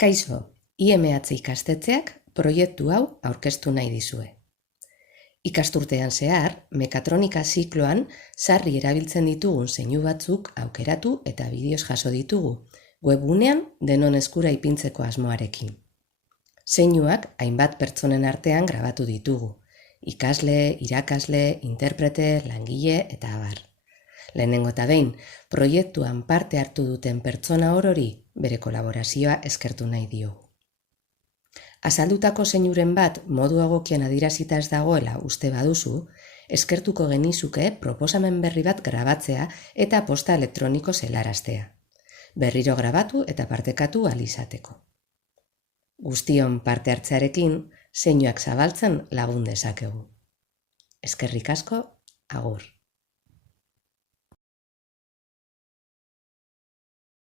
Kaixo, IMH ikastetxeak proiektu hau aurkeztu nahi dizue. Ikasturtean zehar, mekatronika zikloan sarri erabiltzen ditugun zeinu batzuk aukeratu eta bideoz jaso ditugu, webgunean denon eskura ipintzeko asmoarekin. Zeinuak hainbat pertsonen artean grabatu ditugu, ikasle, irakasle, interprete, langile eta abar. Lehenengo eta behin, proiektuan parte hartu duten pertsona orori bere kolaborazioa eskertu nahi diogu. Azaldutako zeinuren bat modu egokian adierazita ez dagoela uste baduzu, eskertuko genizuke proposamen berri bat grabatzea eta posta elektroniko helaraztea. Berriro grabatu eta partekatu ahal izateko. Guztion parte hartzearekin, zeinuak zabaltzen lagun dezakegu. Eskerrik asko, agur.